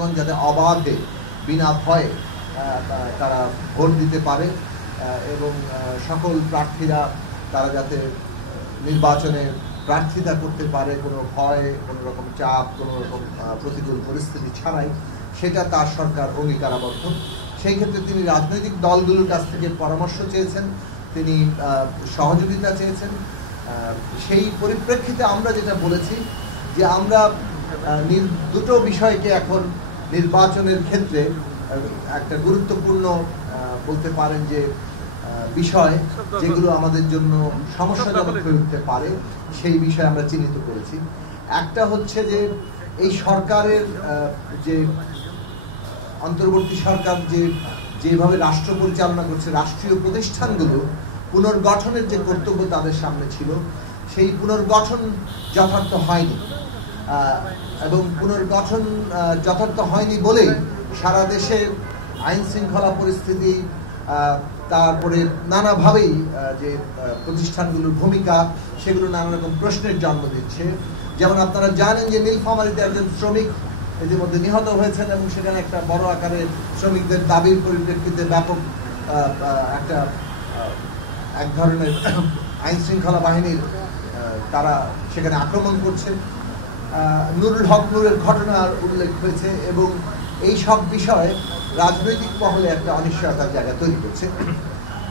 জনগণ যাতে অবাধে বিনা ভয়ে তারা ভোট দিতে পারে এবং সকল প্রার্থীরা তারা যাতে নির্বাচনে প্রার্থিতা করতে পারে কোনো ভয়, কোনো রকম চাপ, কোনো রকম প্রতিকূল পরিস্থিতি ছাড়াই, সেটা তার সরকার অঙ্গীকারাবদ্ধ। সেই ক্ষেত্রে তিনি রাজনৈতিক দলগুলোর কাছ থেকে পরামর্শ চেয়েছেন, তিনি সহযোগিতা চেয়েছেন। সেই পরিপ্রেক্ষিতে আমরা যেটা বলেছি যে আমরা দুটো বিষয়কে এখন নির্বাচনের ক্ষেত্রে একটা গুরুত্বপূর্ণ বলতে পারেন যে বিষয়, যেগুলো আমাদের জন্য সমস্যাজনক হয়ে উঠতে পারে, সেই বিষয়ে আমরা চিহ্নিত করেছি। একটা হচ্ছে যে এই সরকারের যে অন্তর্বর্তী সরকার যেভাবে রাষ্ট্র পরিচালনা করছে, রাষ্ট্রীয় প্রতিষ্ঠানগুলো পুনর্গঠনের যে কর্তব্য তাদের সামনে ছিল, সেই পুনর্গঠন যথার্থ হয়নি। এবং পুনর্গঠন যথার্থ হয়নি বলেই সারা দেশে আইন শৃঙ্খলা পরিস্থিতি, তারপরে নানাভাবেই যে প্রতিষ্ঠানগুলোর ভূমিকা, সেগুলো নানা রকম প্রশ্নের জন্ম দিচ্ছে। যেমন আপনারা জানেন যে নীলফামারীতে একজন শ্রমিক ইতিমধ্যে নিহত হয়েছেন এবং সেখানে একটা বড় আকারে শ্রমিকদের দাবির পরিপ্রেক্ষিতে ব্যাপক এক ধরনের আইন শৃঙ্খলা বাহিনীর তারা সেখানে আক্রমণ করছে। নুরুল হক নূরের ঘটনার উল্লেখ হয়েছে এবং এই সব বিষয়ে রাজনৈতিক মহলে একটা অনিশ্চয়তার জায়গা তৈরি করছে।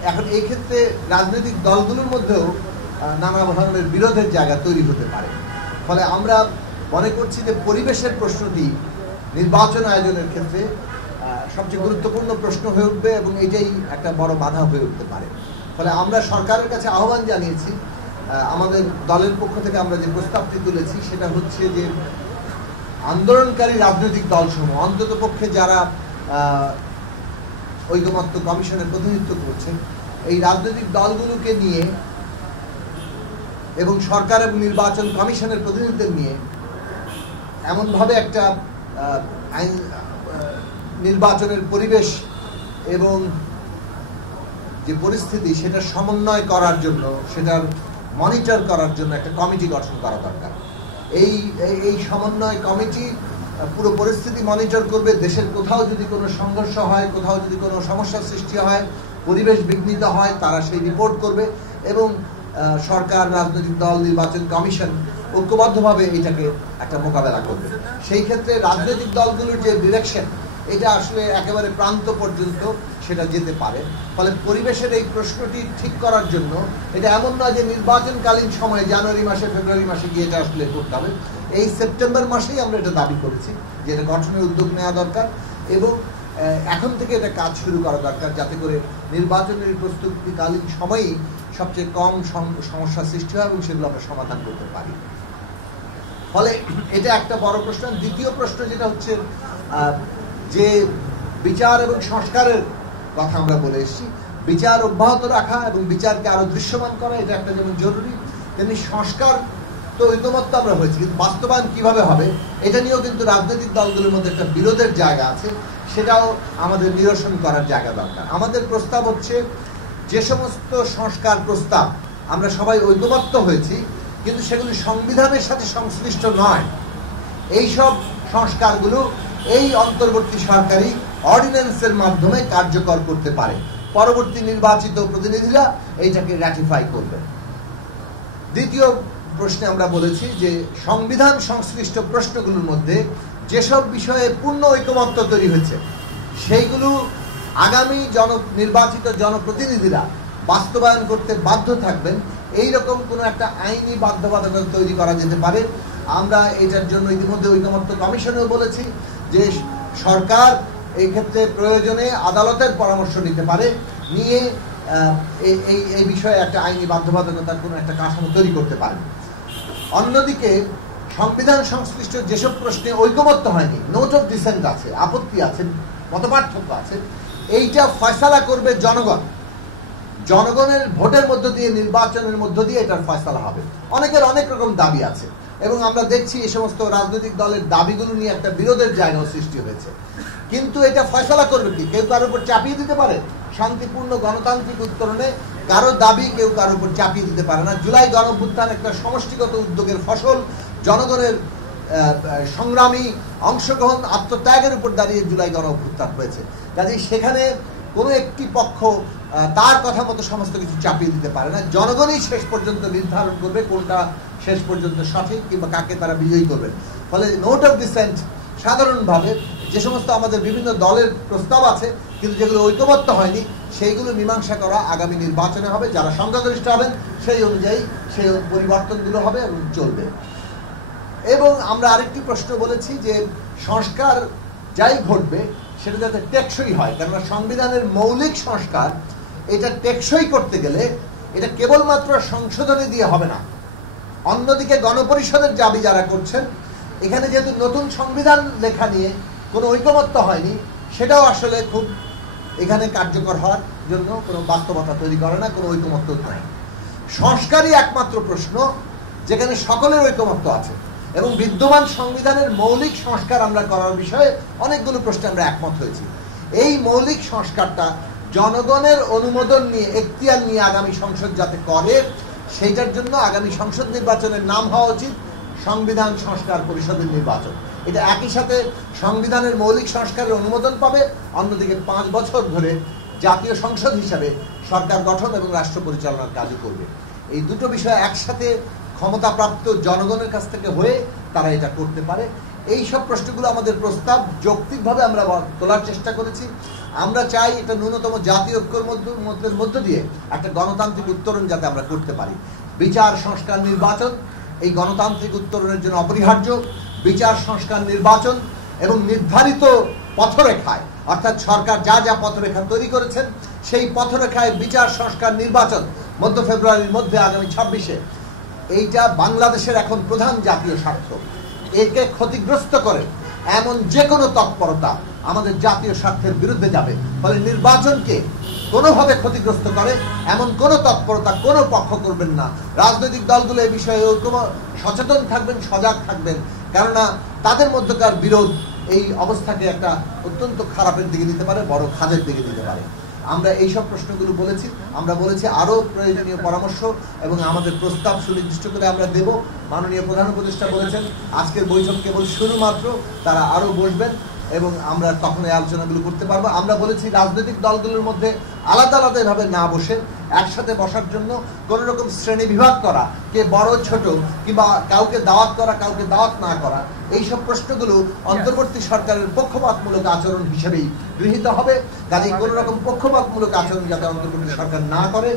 এখন এই ক্ষেত্রে রাজনৈতিক দলগুলোর মধ্যেও নানা ধরনের বিরোধের জায়গা তৈরি হতে পারে। ফলে আমরা মনে করছি যে পরিবেশের প্রশ্নটি নির্বাচন আয়োজনের ক্ষেত্রে সবচেয়ে গুরুত্বপূর্ণ প্রশ্ন হয়ে উঠবে এবং এটাই একটা বড় বাধা হয়ে উঠতে পারে। ফলে আমরা সরকারের কাছে আহ্বান জানিয়েছি, আমাদের দলের পক্ষ থেকে আমরা যে প্রস্তাবটি তুলেছি সেটা হচ্ছে যে আন্দোলনকারী রাজনৈতিক দলসমূহ, অন্তত পক্ষে যারা ঐকমত্য কমিশনের প্রতিনিধিত্ব করছেন, এই রাজনৈতিক দলগুলোকে নিয়ে এবং সরকার এবং নির্বাচন কমিশনের প্রতিনিধিদের নিয়ে এমনভাবে একটা নির্বাচনের পরিবেশ এবং যে পরিস্থিতি সেটা সমন্বয় করার জন্য, সেটার মনিটর করার জন্য একটা কমিটি গঠন করা দরকার। এই সমন্বয় কমিটি পুরো পরিস্থিতি মনিটর করবে। দেশের কোথাও যদি কোনো সংঘর্ষ হয়, কোথাও যদি কোনো সমস্যার সৃষ্টি হয়, পরিবেশ বিঘ্নিত হয়, তারা সেই রিপোর্ট করবে এবং সরকার, রাজনৈতিক দল, নির্বাচন কমিশন ঐক্যবদ্ধভাবে এটাকে একটা মোকাবেলা করবে। সেই ক্ষেত্রে রাজনৈতিক দলগুলোর যে ডিরেকশন, এটা আসলে একেবারে প্রান্ত পর্যন্ত সেটা যেতে পারে। ফলে পরিবেশের এই প্রশ্নটি ঠিক করার জন্য এটা এমন নয় যে নির্বাচনকালীন সময়ে জানুয়ারি মাসে, ফেব্রুয়ারি মাসে গিয়ে এটা আসলে করতে হবে। এই সেপ্টেম্বর মাসেই আমরা এটা দাবি করেছি যে এটা গঠনের উদ্যোগ নেওয়া দরকার এবং এখন থেকে এটা কাজ শুরু করা দরকার, যাতে করে নির্বাচনের প্রস্তুতিকালীন সময়েই সবচেয়ে কম সমস্যা সৃষ্টি হয় এবং সেগুলো আমরা সমাধান করতে পারি। ফলে এটা একটা বড় প্রশ্ন। দ্বিতীয় প্রশ্ন যেটা হচ্ছে যে বিচার এবং সংস্কারের কথা আমরা বলে এসেছি, বিচার অব্যাহত রাখা এবং বিচারকে আরো দৃশ্যমান করা, এটা একটা যেমন জরুরি, তেমনি সংস্কার তো ঐকমত্য আমরা হয়েছি, কিন্তু বাস্তবায়ন কিভাবে হবে এটা নিয়েও কিন্তু রাজনৈতিক দলগুলোর মধ্যে একটা বিরোধের জায়গা আছে, সেটাও আমাদের নিরসন করার জায়গা দরকার। আমাদের প্রস্তাব হচ্ছে যে সমস্ত সংস্কার প্রস্তাব আমরা সবাই ঐকমত্য হয়েছি কিন্তু সেগুলি সংবিধানের সাথে সংশ্লিষ্ট নয়, এই সব সংস্কারগুলো এই অন্তর্বর্তী সরকারি অর্ডিন্যান্সের মাধ্যমে কার্যকর করতে পারে। পরবর্তী নির্বাচিত প্রতিনিধিরা এইটাকে র্যাটিফাই করবে। দ্বিতীয় প্রশ্নে আমরা বলেছি যে সংবিধান সংশ্লিষ্ট প্রশ্নগুলোর মধ্যে যেসব বিষয়ে পূর্ণ ঐকমত্য তৈরি হয়েছে সেইগুলো আগামী নির্বাচিত জনপ্রতিনিধিরা বাস্তবায়ন করতে বাধ্য থাকবেন। এইরকম কোনো একটা আইনি বাধ্যবাধকতা তৈরি করা যেতে পারে। আমরা এটার জন্য ইতিমধ্যে ঐকমত্য কমিশনেও বলেছি যে সরকার এই ক্ষেত্রে প্রয়োজনে আদালতের পরামর্শ নিতে পারে, নিয়ে এই বিষয়ে একটা আইনি বাধ্যবাধকতার কোনো একটা কাঠামো তৈরি করতে পারে। অন্যদিকে সংবিধান সংশ্লিষ্ট যেসব প্রশ্নে ঐকমত্য হয়নি, নোট অফ ডিসেন্ট আছে, আপত্তি আছে, মতপার্থক্য আছে, এইটা ফয়সালা করবে জনগণ। জনগণের ভোটের মধ্য দিয়ে, নির্বাচনের মধ্য দিয়ে এটার ফয়সালা হবে। অনেকের অনেক রকম দাবি আছে এবং আমরা দেখছি এই সমস্ত রাজনৈতিক দলের দাবিগুলো নিয়ে একটা বিরোধের জায়গা সৃষ্টি হয়েছে। কিন্তু এটা ফয়সালা করবে কি? কেউ কারোর উপর চাপিয়ে দিতে পারে? শান্তিপূর্ণ গণতান্ত্রিক উত্তরণে কারো দাবি কেউ কারোর উপর চাপিয়ে দিতে পারে না। জুলাই গণঅভ্যুত্থান একটা সমষ্টিগত উদ্যোগের ফসল, জনগণের সংগ্রামী অংশগ্রহণ আত্মত্যাগের উপর দাঁড়িয়ে জুলাই গণ অভ্যুত্থান হয়েছে। কাজেই সেখানে কোনো একটি পক্ষ তার কথা মতো সমস্ত কিছু চাপিয়ে দিতে পারে না। জনগণই শেষ পর্যন্ত নির্ধারণ করবে কোনটা শেষ পর্যন্ত সঠিক কিংবা কাকে তারা বিজয়ী করবেন। ফলে নোট অফ ডিসেন্ট সাধারণভাবে যে সমস্ত আমাদের বিভিন্ন দলের প্রস্তাব আছে কিন্তু যেগুলো ঐকমত্য হয়নি সেইগুলো মীমাংসা করা আগামী নির্বাচনে হবে। যারা সংখ্যাগরিষ্ঠ হবেন সেই অনুযায়ী সেই পরিবর্তনগুলো হবে এবং চলবে। এবং আমরা আরেকটি প্রশ্ন বলেছি যে সংস্কার যাই ঘটবে সেটা যাতে টেকসই হয়, কেননা সংবিধানের মৌলিক সংস্কার এটা টেকসই করতে গেলে এটা কেবলমাত্র সংশোধনী দিয়ে হবে না। অন্যদিকে গণপরিষদের দাবি যারা করছেন, এখানে যেহেতু নতুন সংবিধান লেখা নিয়ে কোনো ঐকমত্য হয়নি, সেটাও আসলে খুব এখানে কার্যকর হওয়ার জন্য কোনো বাস্তবতা তৈরি করে না, কোনো ঐকমত্য নাই। সংস্কারই একমাত্র প্রশ্ন যেখানে সকলের ঐকমত্য আছে এবং বিদ্যমান সংবিধানের মৌলিক সংস্কার আমরা করার বিষয়ে অনেকগুলো প্রশ্নে আমরা একমত হয়েছি। এই মৌলিক সংস্কারটা জনগণের অনুমোদন নিয়ে, এখতিয়ার নিয়ে আগামী সংসদ যাতে করে, সেইটার জন্য আগামী সংসদ নির্বাচনের নাম হওয়া উচিত সংবিধান সংস্কার পরিষদের নির্বাচন। এটা একই সাথে সংবিধানের মৌলিক সংস্কারের অনুমোদন পাবে, অন্যদিকে 5 বছর ধরে জাতীয় সংসদ হিসাবে সরকার গঠন এবং রাষ্ট্র পরিচালনার কাজও করবে। এই দুটো বিষয় একসাথে ক্ষমতাপ্রাপ্ত জনগণের কাছ থেকে হয়ে তারা এটা করতে পারে। এই সব প্রশ্নগুলো আমাদের প্রস্তাব যৌক্তিকভাবে আমরা তোলার চেষ্টা করেছি। আমরা চাই এটা ন্যূনতম জাতীয় ঐক্যের মধ্য দিয়ে একটা গণতান্ত্রিক উত্তরণ যাতে আমরা করতে পারি। বিচার সংস্কার নির্বাচন এই গণতান্ত্রিক উত্তরণের জন্য অপরিহার্য। বিচার সংস্কার নির্বাচন এবং নির্ধারিত পথরেখায়, অর্থাৎ সরকার যা যা পথরেখা তৈরি করেছেন সেই পথরেখায় বিচার সংস্কার নির্বাচন মধ্য ফেব্রুয়ারির মধ্যে আগামী 26-এ, এইটা বাংলাদেশের এখন প্রধান জাতীয় স্বার্থ। একে ক্ষতিগ্রস্ত করে এমন যে কোনো তৎপরতা আমাদের জাতীয় স্বার্থের বিরুদ্ধে যাবে। ফলে নির্বাচনকে কোনোভাবে ক্ষতিগ্রস্ত করে এমন কোনো তৎপরতা কোনো পক্ষ করবেন না। রাজনৈতিক দলগুলো এই বিষয়ে সচেতন থাকবেন, সজাগ থাকবেন, কেননা তাদের মধ্যকার বিরোধ এই অবস্থাকে একটা অত্যন্ত খারাপের দিকে নিতে পারে, বড় খাদের দিকে নিতে পারে। আমরা এইসব প্রশ্নগুলো বলেছি। আমরা বলেছি আরো প্রয়োজনীয় পরামর্শ এবং আমাদের প্রস্তাব সুনির্দিষ্ট করে আমরা দেব। মাননীয় প্রধান উপদেষ্টা বলেছেন আজকের বৈঠক কেবল শুরু মাত্র, তারা আরো বসবেন এবং আমরা তখন এই আলোচনাগুলো করতে পারবো। আমরা বলেছি রাজনৈতিক দলগুলোর মধ্যে আলাদা আলাদা ভাবে না বসে একসাথে বসার জন্য কোন রকম শ্রেণী বিভাগ করা, কে বড় ছোট কিংবা কাউকে দাওয়াত করা কাউকে দাওয়াত না করা, এইসব প্রশ্নগুলো অন্তর্বর্তী সরকারের পক্ষপাতমূলক আচরণ হিসেবেই গৃহীত হবে। কাজেই কোন রকম পক্ষপাতমূলক আচরণ যাতে অন্তর্বর্তী সরকার না করে